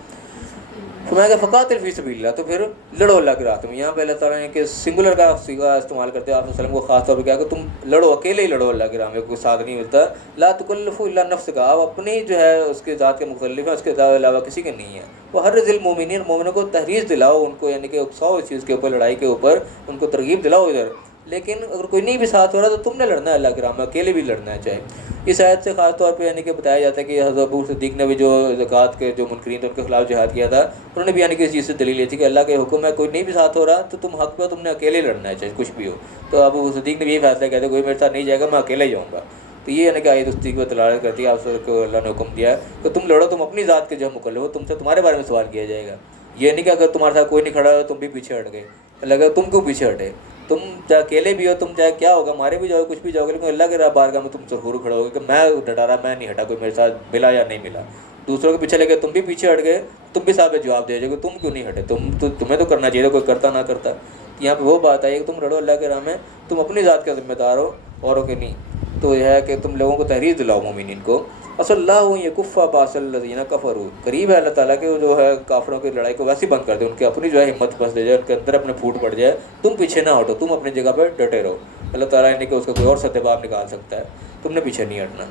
فرمایا کہ فقاتل فی سبیل اللہ، تو پھر لڑو اللہ کی راہ میں۔ یہاں پہ اللہ تعالیٰ نے کہ سنگولر کا صیغہ استعمال کرتے ہیں آپ وسلم کو خاص طور پہ کیا کہ تم لڑو، اکیلے ہی لڑو اللہ کی راہ میں، کوئی ساتھ نہیں ملتا۔ لا تکلف الا نفس کا، آپ اپنی جو ہے اس کے ذات کے مخلف ہیں، اس کے علاوہ کسی کے نہیں ہے۔ وہ حرض المومنین، مومنوں کو تحریض دلاؤ، ان کو یعنی کہ اکساؤ اس چیز کے اوپر، لڑائی کے اوپر ان کو ترغیب دلاؤ ادھر۔ لیکن اگر کوئی نہیں بھی ساتھ ہو رہا تو تم نے لڑنا ہے اللہ کی راہ میں، اکیلے بھی لڑنا ہے چاہے۔ اس آیت سے خاص طور پہ یعنی کہ بتایا جاتا ہے کہ حضرت ابو صدیق نے بھی جو زکوٰۃ کے جو منکرین تھے ان کے خلاف جہاد کیا تھا، انہوں نے بھی یعنی کہ اس چیز سے دلیل یہ تھی کہ اللہ کے حکم ہے کوئی نہیں بھی ساتھ ہو رہا تو تم حق پہ تم نے اکیلے لڑنا ہے چاہے کچھ بھی ہو۔ تو ابو صدیق نے بھی یہ فیصلہ کیا تھا کوئی میرے ساتھ نہیں جائے گا میں اکیلے جاؤں گا۔ تو یہ یعنی کہ آیت اس چیز کو دلالت کرتی ہے، آپ سب کو اللہ نے حکم دیا ہے کہ تم لڑو، تم اپنی ذات کے جو مکلف ہو، تم سے تمہارے بارے میں سوال کیا جائے گا۔ یہ نہیں کہ اگر تمہارے ساتھ کوئی نہیں کھڑا ہو تم بھی پیچھے ہٹ گئے، اللہ کہ تم کیوں پیچھے ہٹے، تم چاہے اکیلے بھی ہو، تم چاہے کیا ہوگا مارے بھی جاؤ کچھ بھی جاؤ گے، لیکن اللہ کے بارگاہ میں تم ضرور کھڑے ہوگے کہ میں ڈٹا رہا، میں نہیں ہٹا، کوئی میرے ساتھ ملا یا نہیں ملا۔ دوسروں کے پیچھے لگے تم بھی پیچھے ہٹ گئے، تم بھی صاحب جواب دے جاؤ کہ تم کیوں نہیں ہٹے، تمہیں تو کرنا چاہیے، کوئی کرتا نہ کرتا۔ یہاں پہ وہ بات آئی کہ تم لڑو اللہ کے راہ میں، تم اپنی ذات کا ذمہ دار ہو اوروں کے نہیں۔ تو یہ ہے کہ تم لوگوں کو تحریر دلاؤ مومنین کو۔ اصل اللہ یکف باس الذین کفروا، قریب ہے اللہ تعالیٰ کہ جو ہے کافروں کی لڑائی کو ویسے بند کر دے، ان کی اپنی جو ہے ہمت پھنس دے جائے، ان کے اندر اپنے پھوٹ پڑ جائے، تم پیچھے نہ ہٹو، تم اپنی جگہ پہ ڈٹے رہو۔ اللہ تعالیٰ نے کہ اس کا کوئی اور ستباب نکال سکتا ہے، تم نے پیچھے نہیں ہٹنا۔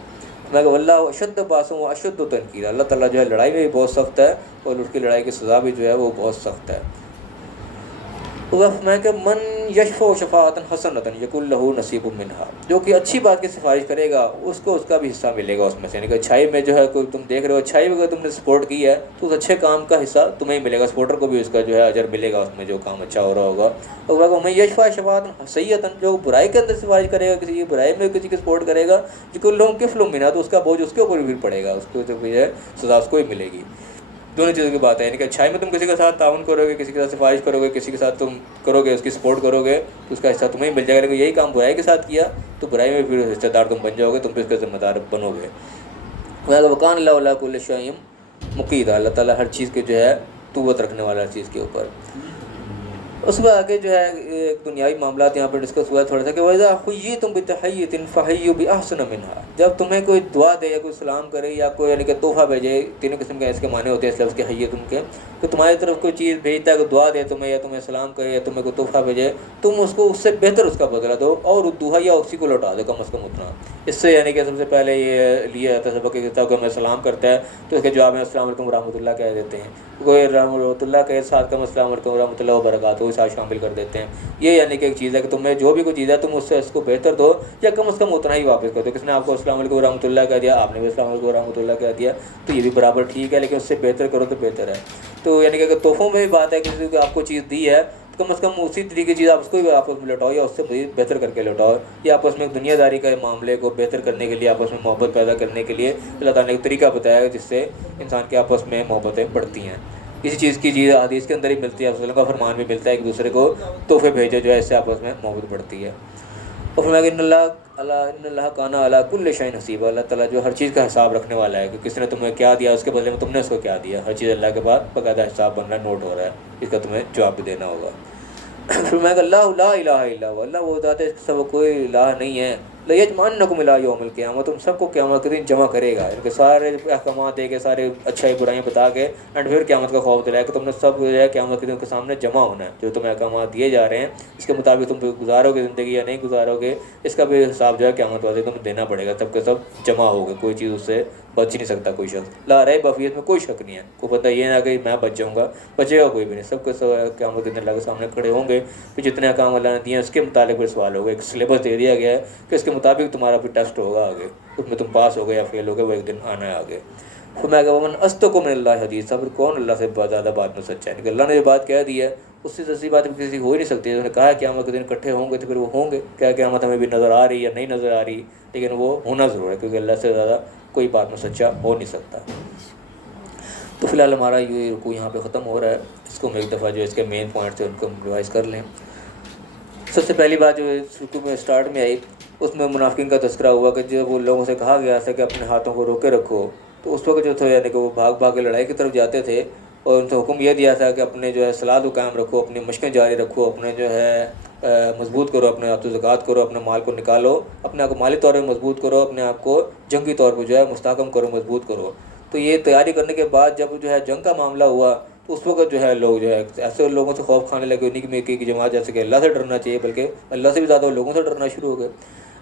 میں کہ اللہ اشد باسوں و اشد و تنقید، اللہ تعالیٰ جو ہے لڑائی میں بھی بہت سخت ہے اور اس کی لڑائی کی سزا بھی جو ہے وہ بہت سخت ہے۔ میں کہ من یشفع شفاعۃ حسنۃ یکن لہ نصیب منہا، جو کہ اچھی بات کی سفارش کرے گا اس کو اس کا بھی حصہ ملے گا اس میں سے، یعنی کہ اچھائی میں جو ہے کوئی تم دیکھ رہے ہو اچھائی میں اگر تم نے سپورٹ کی ہے تو اس اچھے کام کا حصہ تمہیں ہی ملے گا، سپورٹر کو بھی اس کا جو ہے اجر ملے گا اس میں جو کام اچھا ہو رہا ہوگا۔ اور میں یشفع شفاعۃ سیئۃ، جو برائی کے اندر سفارش کرے گا، کسی کی برائی میں کسی کی سپورٹ کرے گا، یکن لہ کفل منہا، تو اس کا بوجھ اس کے اوپر بھی پڑے گا، اس کو جو ہے سزا اس کو ہی ملے گی۔ دونوں چیزوں کی بات ہے، یعنی کہ اچھائی میں تم کسی کے ساتھ تعاون کرو گے، کسی کے ساتھ سفارش کرو گے، کسی کے ساتھ تم کرو گے، اس کی سپورٹ کرو گے تو اس کا حصہ تمہیں مل جائے گا۔ لیکن یہی کام برائی کے ساتھ کیا تو برائی میں پھر حصہ دار تم بن جاؤ گے، تم پھر اس کا ذمہ دار بنو گے۔ وکان اللہ علیہ کل شیء مقیتا، اللہ تعالیٰ ہر چیز کے جو ہے قوت رکھنے والا ہر چیز کے اوپر۔ اس میں آگے جو ہے ایک دنیاوی معاملات یہاں پر ڈسکس ہوا ہے تھوڑا سا کہ وَإِذَا حُيِّيتُم بِتَحِيَّةٍ فَحَيُّوا بِأَحْسَنَ مِنْهَا، جب تمہیں کوئی دعا دے یا کوئی سلام کرے یا کوئی یعنی کہ تحفہ بھیجے، تینوں قسم کے اس کے معنی ہوتے ہیں اس لفظ کے حیّتم کے، کہ تمہاری طرف کوئی چیز بھیجتا ہے، کوئی دعا دے تمہیں یا تمہیں سلام کرے یا تمہیں کوئی تحفہ بھیجے، تم اس کو اس سے بہتر اس کا بدلہ دو اور ردوہا، یا اسی کو لوٹا دو کم از کم اتنا۔ اس سے یعنی کہ سب سے پہلے یہ لیا جاتا ہے سبق کہ اگر ہمیں سلام کرتا ہے تو اس کے جواب میں السلام علیکم ورحمۃ اللہ کہہ دیتے ہیں، کوئی رحمۃ اللہ کے ساتھ کم السلام علیکم ورحمۃ اللہ وبرکاتہ کے ساتھ شامل کر دیتے ہیں۔ یہ یعنی کہ ایک چیز ہے کہ تمہیں جو بھی کوئی چیز ہے تم اس سے اس کو بہتر دو یا کم از کم اتنا ہی واپس کر دو۔ کس نے آپ کو السلام علیکم ورحمۃ اللہ کہہ دیا، آپ نے بھی السلام علیکم ورحمۃ اللہ کہہ دیا، تو یہ بھی برابر ٹھیک ہے، لیکن اس سے بہتر کرو تو بہتر ہے۔ تو یعنی کہ اگر تحفوں میں بھی بات ہے کہ کسی کو آپ کو چیز دی ہے تو کم از کم اسی طریقے کی چیز آپ اس کو بھی آپس میں لوٹاؤ یا اس سے بہتر کر کے لوٹاؤ، یا آپس میں دنیا داری کا معاملے کو بہتر کرنے کے لیے، آپس میں محبت پیدا کرنے کے لیے اللہ تعالیٰ نے ایک طریقہ بتایا ہے جس سے انسان کے آپس میں محبتیں بڑھتی ہیں۔ اسی چیز کی چیز حدیث کے اندر ہی ملتی ہے، رسول اللہ کا فرمان بھی ملتا ہے، ایک دوسرے کو تحفے بھیجے جو ہے، اس سے آپس میں محبت بڑھتی ہے۔ اور فرمایا کہ ان اللہ کان علی کل شیء حسیبا، اللہ تعالیٰ جو ہر چیز کا حساب رکھنے والا ہے، کہ کس نے تمہیں کیا دیا اس کے بدلے میں تم نے اس کو کیا دیا، ہر چیز اللہ کے بعد باقاعدہ حساب بن رہا ہے، نوٹ ہو رہا ہے، اس کا تمہیں جواب بھی دینا ہوگا۔ فرمایا کہ اللہ لا الہ الا هو، اللہ وہ ذات ہے اس کا کوئی الہ نہیں ہے، لیجمعنکم الی یوم القیامہ، تم سب کو قیامت کے دن جمع کرے گا، ان کے سارے احکامات دے کے، سارے اچھائی برائیاں بتا کے، اینڈ پھر قیامت کا خوف دلائے کہ تم نے سب جو ہے قیامت کے دن کے سامنے جمع ہونا ہے، جو تمہیں احکامات دیے جا رہے ہیں اس کے مطابق تم گزارو گے زندگی یا نہیں گزارو گے، اس کا بھی حساب جو ہے قیامت والے تمہیں دینا پڑے گا، سب کے سب جمع ہوگے، کوئی چیز اس سے بچ ہی نہیں سکتا کوئی شخص، لا ریب فیہ، میں کوئی شک نہیں ہے، کوئی بندہ یہ نہ کہ میں بچ جاؤں گا، بچے گا کوئی بھی نہیں، سب کے سب قیامت کے دن اللہ کے سامنے کھڑے ہوں گے، پھر جتنے احکام اللہ نے دیے ہیں اس کے متعلق پھر سوال ہوگا، ایک سلیبس دے دیا گیا ہے کہ اس کے مطابق تمہارا پھر ٹیسٹ ہوگا آگے، اس میں تم پاس ہو گئے یا فیل ہو گئے، وہ ایک دن آنا ہے آگے۔ تو میں کہا ومن اصدق من اللہ حدیثا، پھر کون اللہ سے زیادہ بات میں سچا ہے، کہ اللہ نے جو بات کہہ دی ہے اس سے سچی بات کسی ہو ہی نہیں سکتی، انہوں نے کہا قیامت کے دن اکٹھے ہوں گے تو پھر وہ ہوں گے، کیا قیامت ہمیں بھی نظر آ رہی ہے یا نہیں نظر آ رہی، لیکن وہ ہونا ضرور ہے، کیونکہ اللہ سے زیادہ کوئی بات میں سچا ہو نہیں سکتا۔ تو فی الحال ہمارا یہ رکوع یہاں پہ ختم ہو رہا ہے، اس کو ہم ایک دفعہ جو اس کے مین پوائنٹس ہیں ان کو ہم ریوائز کر لیں۔ سب سے پہلی بات جو رکوع میں اسٹارٹ میں آئی، اس میں منافقین کا تذکرہ ہوا کہ جب وہ لوگوں سے کہا گیا تھا کہ اپنے ہاتھوں کو روکے رکھو، تو اس وقت جو تھا یعنی کہ وہ بھاگ بھاگ کے لڑائی کی طرف جاتے تھے، اور ان سے حکم یہ دیا تھا کہ اپنے جو ہے صلاۃ کو قائم رکھو، اپنی مشقیں جاری رکھو، اپنے جو ہے مضبوط کرو، اپنے آپ کو زکوٰۃ کرو، اپنے مال کو نکالو، اپنے آپ کو مالی طور پہ مضبوط کرو، اپنے آپ کو جنگی طور پہ جو ہے مستحکم کرو، مضبوط کرو۔ تو یہ تیاری کرنے کے بعد جب جو ہے جنگ کا معاملہ ہوا تو اس وقت جو ہے لوگ جو ہے ایسے لوگوں سے خوف کھانے لگے، انہیں کی جماعت جیسے کہ اللہ سے ڈرنا چاہیے، بلکہ اللہ سے بھی زیادہ لوگوں سے ڈرنا شروع ہو گئے۔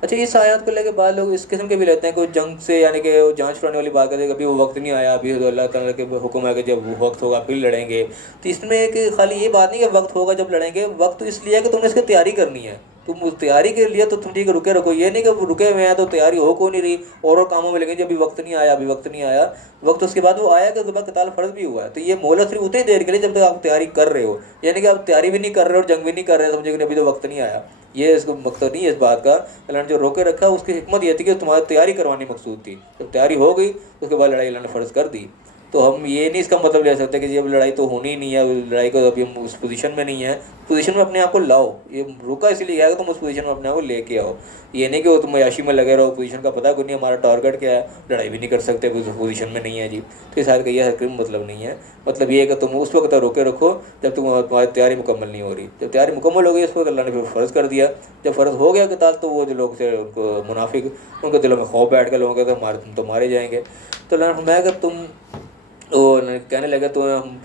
اچھا، اس آیات کو لے کے بعد لوگ اس قسم کے بھی لیتے ہیں کہ جنگ سے یعنی کہ جانچ چھڑانے والی بات کرتے ہیں کہ ابھی وہ وقت نہیں آیا، ابھی تو اللہ تعالیٰ کے حکم ہے کہ جب وہ وقت ہوگا پھر لڑیں گے۔ تو اس میں کہ خالی یہ بات نہیں کہ وقت ہوگا جب لڑیں گے، وقت تو اس لیے ہے کہ تم نے اس کی تیاری کرنی ہے، تم اس تیاری کے لیے تو تم ٹھیک ہے رکے رکھو، یہ نہیں کہ رکے ہوئے ہیں تو تیاری ہو کو نہیں رہی اور کاموں میں لگیں گے، ابھی وقت نہیں آیا، ابھی وقت نہیں آیا۔ وقت اس کے بعد وہ آیا کہ اس کے بعد قتال فرض بھی ہوا ہے، تو یہ مہلت صرف اتنی دیر کے لیے جب تک آپ تیاری کر رہے ہو، یعنی کہ آپ تیاری بھی نہیں کر رہے اور جنگ بھی نہیں کر رہے، سمجھے کہ ابھی تو وقت نہیں آیا، یہ اس کو مقصد نہیں ہے اس بات کا۔ اللہ نے جو روکے رکھا اس کی حکمت یہ تھی کہ تمہاری تیاری کروانی مقصود تھی، جب تیاری ہو گئی اس کے بعد لڑائی اللہ نے فرض کر دی۔ تو ہم یہ نہیں اس کا مطلب لے سکتے کہ جب لڑائی تو ہونی ہی نہیں ہے، لڑائی کو ابھی ہم اس پوزیشن میں نہیں ہیں، پوزیشن میں اپنے آپ کو لاؤ، یہ روکا اس لیے ہے کہ تم اس پوزیشن میں اپنے آپ کو لے کے آؤ، یہ نہیں کہ وہ تم عیاشی میں لگے رہو، پوزیشن کا پتہ کوئی نہیں ہمارا ٹارگٹ کیا ہے، لڑائی بھی نہیں کر سکتے اس پوزیشن میں نہیں ہے جی۔ تو اس حال کا یہ حقیقی مطلب نہیں ہے، مطلب یہ ہے کہ تم اس وقت روکے رکھو جب تمہاری تیاری مکمل نہیں ہو رہی، جب تیاری مکمل ہو گئی اس وقت اللہ نے پھر فرض کر دیا، جب فرض ہو گیا قتال تو وہ جو لوگ تھے ان کو منافق ان کے دلوں میں خوف بیٹھ کے لوگوں کے تم تو مارے جائیں گے۔ تو اللہ نے فرمایا کہ تم کہنے لگے تو ہم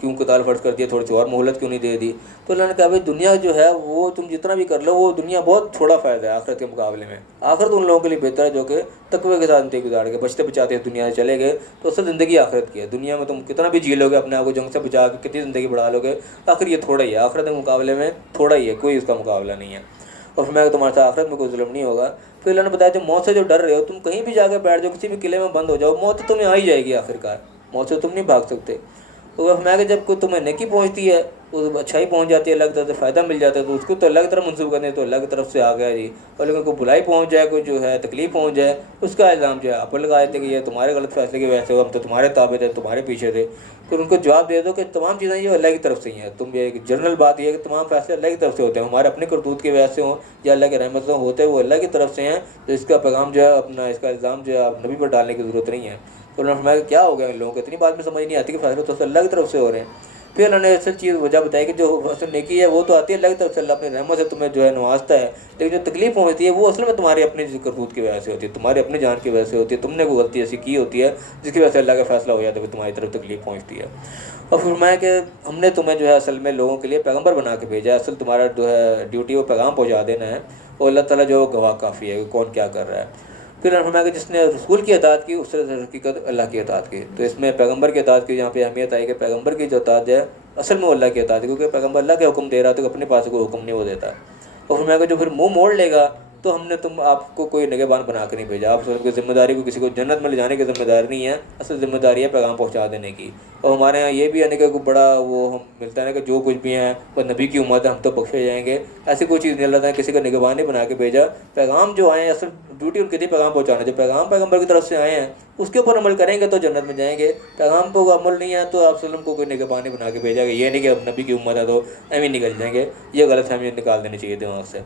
کیوں قتال فرض کر دیا، تھوڑی سی اور مہلت کیوں نہیں دے دی؟ تو اللہ نے کہا بھائی دنیا جو ہے وہ تم جتنا بھی کر لو وہ دنیا بہت تھوڑا فائدہ ہے آخرت کے مقابلے میں، آخرت ان لوگوں کے لیے بہتر ہے جو کہ تقوی کے ساتھ زندگی گزار کے بچتے بچاتے دنیا سے چلے گئے، تو اصل زندگی آخرت کی ہے، دنیا میں تم کتنا بھی جی لو گے اپنے آپ کو جنگ سے بچا کے کتنی زندگی بڑھا لو گے، آخر یہ تھوڑا ہی ہے، آخرت کے مقابلے میں تھوڑا ہی ہے، کوئی اس کا مقابلہ نہیں ہے، اور پھر میں تمہارے ساتھ آخرت میں کوئی ظلم نہیں ہوگا۔ پھر اللہ نے بتایا جو موت سے جو ڈر رہے ہو، تم کہیں بھی جا کے بیٹھ جاؤ، کسی بھی قلعے میں بند ہو جاؤ، موت تو تمہیں آ ہی جائے گی آخرکار، موت سے تم نہیں بھاگ سکتے۔ تو وہ فرمایا کہ جب کوئی تمہیں نیکی پہنچتی ہے، اچھائی پہنچ جاتی ہے، اللہ کی طرف سے فائدہ مل جاتا ہے، تو اس کو تو اللہ کی طرف منسوخ کرنے تو اللہ کی طرف سے آ گیا جی، اور لیکن کوئی بلائی پہنچ جائے، کوئی جو ہے تکلیف پہنچ جائے، اس کا الزام جو ہے آپ پر لگا دیتے کہ یہ تمہارے غلط فیصلے کی وجہ سے ہم تو تمہارے تابع تھے، تمہارے پیچھے تھے۔ پھر ان کو جواب دے دو کہ تمام چیزیں یہ اللہ کی طرف سے ہی ہیں، تم یہ ایک جنرل بات یہ ہے کہ تمام فیصلے اللہ کی طرف سے ہوتے ہیں، ہمارے اپنے کرتوت کی وجہ سے ہوں یا اللہ کے رحمت سے ہوتے وہ اللہ کی طرف سے ہیں، تو اس کا پیغام جو ہے اپنا اس کا الزام جو ہے آپ نبی پر ڈالنے کی ضرورت نہیں ہے۔ تو انہوں نے فرمایا کہ کیا ہو گیا ان لوگوں کو اتنی بات میں سمجھ نہیں آتی کہ فیصلے تو اللہ کی طرف سے ہو رہے ہیں۔ پھر اللہ نے اصل چیز وجہ بتائی کہ جو اصل نیکی ہے وہ تو آتی ہے اللہ کی طرف سے، اللہ اپنی رحمت سے تمہیں جو ہے نوازتا ہے، لیکن جو تکلیف ہوتی ہے وہ اصل میں تمہارے اپنے کرتوت کی وجہ سے ہوتی ہے، تمہارے اپنے جان کی وجہ سے ہوتی ہے، تم نے کوئی غلطی ایسی کی ہوتی ہے جس کی وجہ سے اللہ کا فیصلہ ہو جاتا ہے کہ تمہاری طرف تکلیف پہنچتی ہے۔ اور فرمایا کہ ہم نے تمہیں جو ہے اصل میں لوگوں کے لیے پیغمبر بنا کے بھیجا ہے، اصل تمہارا جو ہے ڈیوٹی وہ پیغام پہنچا دینا ہے، اور اللہ تعالیٰ جو گواہ کافی ہے کہ کون کیا کر رہا ہے۔ پھر فرمایا کہ جس نے رسول کی اطاعت کی اس سے حقیقت اللہ کی اطاعت کی، تو اس میں پیغمبر کی اطاعت کی یہاں پہ اہمیت آئی کہ پیغمبر کی جو اطاعت ہے اصل میں وہ اللہ کی اطاعت ہے، کیونکہ پیغمبر اللہ کے حکم دے رہا ہے تو اپنے پاس کوئی حکم نہیں وہ دیتا۔ اور فرمایا کہ جو پھر منہ موڑ لے گا تو ہم نے آپ کو کوئی نگہبان بنا کے نہیں بھیجا. آپ کی ذمہ داری کو کسی کو جنت میں لے جانے کی ذمہ داری نہیں ہے, اصل ذمہ داری ہے پیغام پہنچا دینے کی. اور ہمارے یہاں یہ بھی ہے کہ بڑا وہ ہم ملتا ہے نا کہ جو کچھ بھی ہیں وہ نبی کی امت ہے, ہم تو بخشے جائیں گے. ایسی کوئی چیز نہیں, اللہ تعالیٰ نے کسی کا نگہبان نہیں بنا کے بھیجا. پیغام جو آئے ہیں اصل ڈیوٹی ان کی تھی پیغام پہنچانا. جو پیغام پیغمبر کی طرف سے آئے ہیں اس کے اوپر عمل کریں گے تو جنت میں جائیں گے. پیغام پہ عمل نہیں ہے تو آپ صلی اللہ علیہ وسلم کو کوئی نگہبان نہیں بنا کے بھیجا گیا. یہ نہیں کہ اب نبی کی امت ہے تو ایویں نکل جائیں گے. یہ غلط فہمی نکال دینی چاہیے دماغ سے.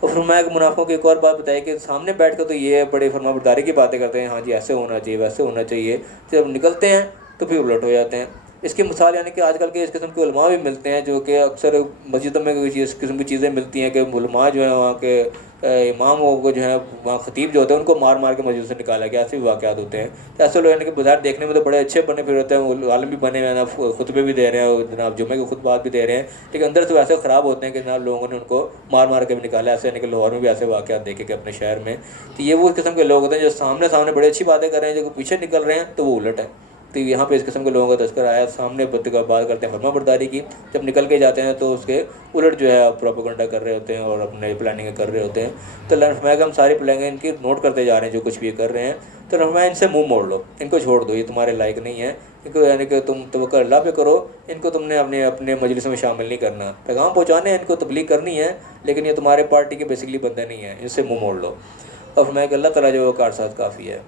اور فرمایا کہ منافقوں کی ایک اور بات بتائی کہ سامنے بیٹھ کر تو یہ بڑے فرما برداری کی باتیں کرتے ہیں, ہاں جی ایسے ہونا چاہیے ویسے ہونا چاہیے, جب نکلتے ہیں تو پھر الٹ ہو جاتے ہیں. اس کی مثال یعنی کہ آج کل کے اس قسم کے علماء بھی ملتے ہیں جو کہ اکثر مسجدوں میں اس قسم کی چیزیں ملتی ہیں کہ علماء جو ہیں وہاں کے امام کو جو ہے وہاں خطیب جو ہوتے ہیں ان کو مار مار کے مسجد سے نکالا گیا. ایسے بھی واقعات ہوتے ہیں. ایسے لوگ یعنی کہ بظاہر دیکھنے میں تو بڑے اچھے بنے پھر ہوتے ہیں, عالم بھی بنے ہوئے ہیں, خطبے بھی دے رہے ہیں, جناب جمعے کے خطبات بھی دے رہے ہیں, لیکن اندر سے ویسے خراب ہوتے ہیں کہ جناب لوگوں نے ان کو مار مار کے بھی نکالا. ایسے یعنی کہ لاہور میں بھی ایسے واقعات دیکھے کہ اپنے شہر میں. تو یہ وہ قسم کے لوگ ہوتے ہیں جو سامنے بڑی اچھی باتیں کر رہے ہیں, جو پیچھے نکل رہے ہیں تو وہ الٹ ہے. تو یہاں پہ اس قسم کے لوگوں کا تذکرہ آیا. سامنے بات کرتے ہیں فرما برداری کی, جب نکل کے جاتے ہیں تو اس کے الٹ جو ہے پروپیگنڈا کر رہے ہوتے ہیں اور اپنے پلاننگ کر رہے ہوتے ہیں. تو اللہ نے فرمایا کہ ہم ساری پلاننگ ان کی نوٹ کرتے جا رہے ہیں جو کچھ بھی کر رہے ہیں. تو فرمایا ان سے منہ موڑ لو, ان کو چھوڑ دو, یہ تمہارے لائق نہیں ہے. ان کو یعنی کہ تم توکل اللہ پہ کرو, ان کو تم نے اپنے مجلس میں شامل نہیں کرنا. پیغام پہنچانے ہیں, ان کو تبلیغ کرنی ہے, لیکن یہ تمہارے پارٹی کے بیسکلی بندے نہیں ہیں, ان سے منہ موڑ لو. اور فرمایا کہ اللہ تعالیٰ جو کار ساتھ کافی ہے.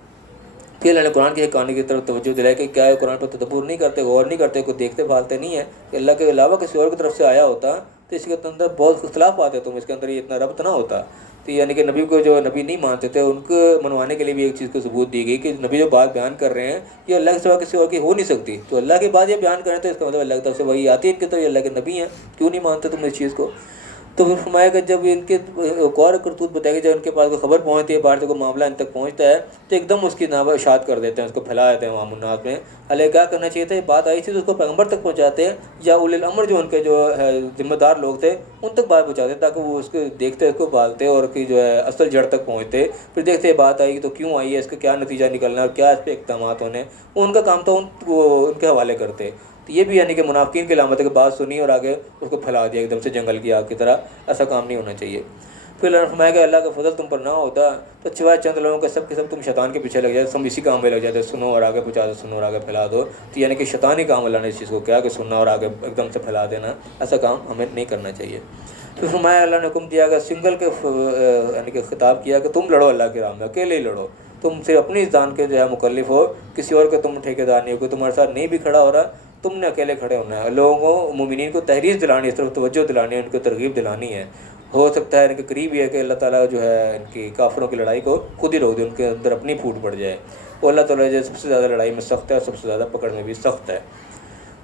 پھر اللہ نے قرآن کی کہانی کی طرف توجہ دلائی کہ کیا ہے قرآن پر تدبر نہیں کرتے, غور نہیں کرتے, کوئی دیکھتے پھالتے نہیں ہیں کہ اللہ کے علاوہ کسی اور کی طرف سے آیا ہوتا تو اس کے اندر بہت اختلاف آتے, تم اس کے اندر یہ اتنا ربط نہ ہوتا. تو یعنی کہ نبی کو جو نبی نہیں مانتے تھے ان کو منوانے کے لیے بھی ایک چیز کو ثبوت دی گئی کہ نبی جو بات بیان کر رہے ہیں یہ اللہ کے سوا کسی اور کی ہو نہیں سکتی. تو اللہ کی بات یہ بیان کریں تو اس کا مطلب اللہ کی طرف سے وہی آتی ہے ان کے, تو یہ اللہ کے نبی ہیں, کیوں نہیں مانتے تم اس چیز کو. تو پھر فرمایا کہ جب ان کے ایک اور کرتوت بتائے گی, جب ان کے پاس کوئی خبر پہنچتی ہے, باہر سے کوئی معاملہ ان تک پہنچتا ہے تو ایک دم اس کی اشاعت کر دیتے ہیں, اس کو پھیلا دیتے ہیں عوام الناس میں. حالانکہ کیا کرنا چاہیے تھا, یہ بات آئی تھی تو اس کو پیغمبر تک پہنچاتے ہیں, یا اولی الامر جو ان کے جو ہے ذمہ دار لوگ تھے ان تک بات پہنچاتے ہیں, تاکہ وہ اس کو دیکھتے, اس کو پالتے اور کی جو ہے اصل جڑ تک پہنچتے. پھر دیکھتے بات آئی تو کیوں آئی ہے, اس کا کیا نتیجہ نکلنا اور کیا اس پہ اقدامات ہونے, ان کا کام تو ان کے حوالے کرتے. تو یہ بھی یعنی کہ منافقین کی علامت ہے کہ بات سنی اور آگے اس کو پھیلا دیا ایک دم سے جنگل کی آگ کی طرح. ایسا کام نہیں ہونا چاہیے. پھر اللہ نے فرمایا کہ اللہ کا فضل تم پر نہ ہوتا تو سوائے چند لوگوں کے سب تم شیطان کے پیچھے لگ جاتے, سب اسی کام میں لگ جاتے, سنو اور آگے پہنچا دو, سنو اور آگے پھیلا دو. تو یعنی کہ شیطانی کام اللہ نے اس چیز کو کیا کہ سننا اور آگے ایک دم سے پھیلا دینا, ایسا کام ہمیں نہیں کرنا چاہیے. پھر فرمایا اللہ نے حکم دیا کہ سنگل کے یعنی کہ خطاب کیا کہ تم لڑو اللہ کے راہ میں, اکیلے ہی لڑو, تم صرف اپنی جان کے جو ہے مکلف ہو, کسی اور کے تم ٹھیکیدار نہیں ہو, کوئی تمہارے ساتھ نہیں بھی کھڑا ہو رہا, تم نے اکیلے کھڑے ہونا ہے. لوگوں کو مومنین کو تحریر دلانی ہے, اس طرف توجہ دلانی ہے, ان کو ترغیب دلانی ہے. ہو سکتا ہے ان کے قریب یہ ہے کہ اللہ تعالیٰ جو ہے ان کی کافروں کی لڑائی کو خود ہی روک دے, ان کے اندر اپنی پھوٹ پڑ جائے. وہ اللہ تعالیٰ جو سب سے زیادہ لڑائی میں سخت ہے اور سب سے زیادہ پکڑ میں بھی سخت ہے.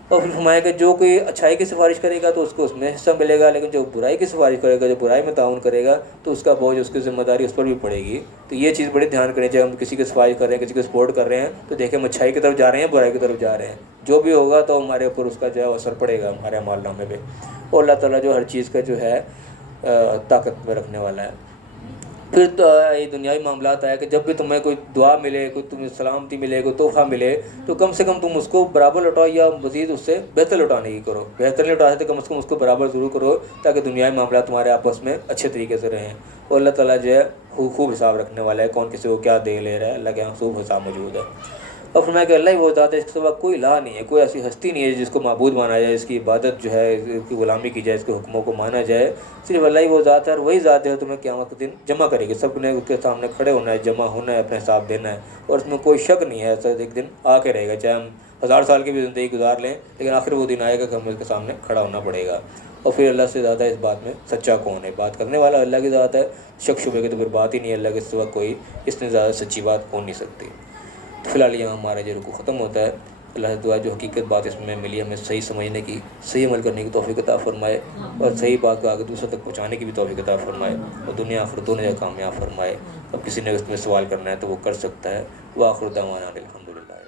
اور پھر فرمایا کہ جو کوئی اچھائی کی سفارش کرے گا تو اس کو اس میں حصہ ملے گا, لیکن جو برائی کی سفارش کرے گا, جو برائی میں تعاون کرے گا تو اس کا بوجھ, اس کی ذمہ داری اس پر بھی پڑے گی. تو یہ چیز بڑی دھیان کرنی چاہیے. ہم کسی کی سفارش کر رہے ہیں, کسی کو سپورٹ کر رہے ہیں تو دیکھیں ہم اچھائی کی طرف جا رہے ہیں, برائی کی طرف جا رہے ہیں. جو بھی ہوگا تو ہمارے اوپر اس کا جو ہے اثر پڑے گا ہمارے اعمال نامے پہ. اور اللہ تعالیٰ جو ہر چیز کا جو ہے طاقت میں رکھنے والا ہے. پھر تو یہ دنیاوی معاملات آیا کہ جب بھی تمہیں کوئی دعا ملے, کوئی تمہیں سلامتی ملے, کوئی تحفہ ملے تو کم سے کم تم اس کو برابر لوٹاؤ یا مزید اس سے بہتر لوٹانے کی کرو. بہتر نہیں لوٹا سکتے کم از کم اس کو برابر ضرور کرو, تاکہ دنیاوی معاملات تمہارے آپس میں اچھے طریقے سے رہیں. اور اللہ تعالیٰ جو ہے خوب حساب رکھنے والا ہے, کون کسی کو کیا دے لے رہا ہے, اللہ کے یہاں خوب حساب موجود ہے. اور فرمایا کہ اللہ ہی وہ ذات ہے, اس کے سوا کوئی الہ نہیں ہے, کوئی ایسی ہستی نہیں ہے جس کو معبود مانا جائے, اس کی عبادت جو ہے, اس کی غلامی کی جائے, اس کے حکموں کو مانا جائے. صرف اللہ ہی وہ ذات ہے, اور وہی ذات ہے تمہیں قیامت کے دن جمع کرے گی. سب نے اس کے سامنے کھڑے ہونا ہے, جمع ہونا ہے, اپنا حساب دینا ہے. اور اس میں کوئی شک نہیں ہے, ایسا ایک دن آ کے رہے گا, چاہے ہم 1000 سال کی بھی زندگی گزار لیں, لیکن آخر وہ دن آئے گا کہ ہمیں اس کے سامنے کھڑا ہونا پڑے گا. اور پھر اللہ سے زیادہ اس بات میں سچا کون ہے, بات کرنے والا اللہ کی ذات ہے, شک شبے کی تو پھر بات ہی نہیں ہے. اللہ کے سوا کوئی اس نے زیادہ سچی بات ہو نہیں سکتی. فی الحال یہاں ہمارا جو رکوع ختم ہوتا ہے. اللہ سے دعا جو حقیقت بات اس میں ملی ہمیں صحیح سمجھنے کی, صحیح عمل کرنے کی توفیق عطا فرمائے, اور صحیح بات کو آگے دوسروں تک پہنچانے کی بھی توفیق عطا فرمائے, اور دنیا آخرت دونوں جگہ کامیاب فرمائے. اب کسی نے اس میں سوال کرنا ہے تو وہ کر سکتا ہے. وآخر دعوانا الحمدللہ.